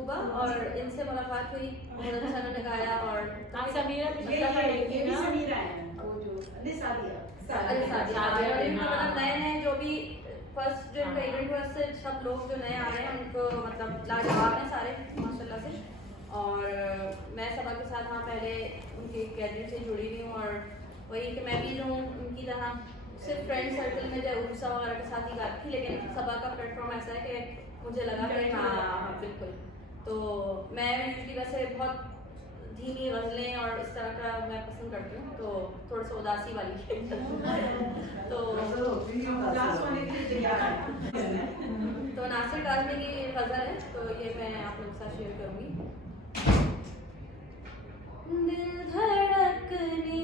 महबूबा और इनसे मुलाकात हुई, बहुत अच्छा उन्होंने गाया। और समीरा नए नए जो भी फर्स्ट जो इनका इवेंट हुआ, उससे सब लोग जो नए आ रहे हैं उनको मतलब लाजवाब हैं सारे माशाल्लाह से। और मैं सबा के साथ हाँ पहले उनकी गैदरिंग से जुड़ी हुई हूँ, और वही कि मैं भी जो हूँ उनकी तरह सिर्फ फ्रेंड सर्कल में जो उर्सा वगैरह के साथ ही गाती थी, लेकिन सबा का प्लेटफॉर्म ऐसा है कि मुझे लगा कि हाँ बिल्कुल। तो मैं यूजली वैसे बहुत धीमी गज़लें और इस तरह का मैं पसंद करती हूँ, तो थोड़ा सा उदासी वाली तो नासिर काज़मी की गज़ल है, तो ये मैं आप लोगों के साथ शेयर करूँगी। दिल धड़कने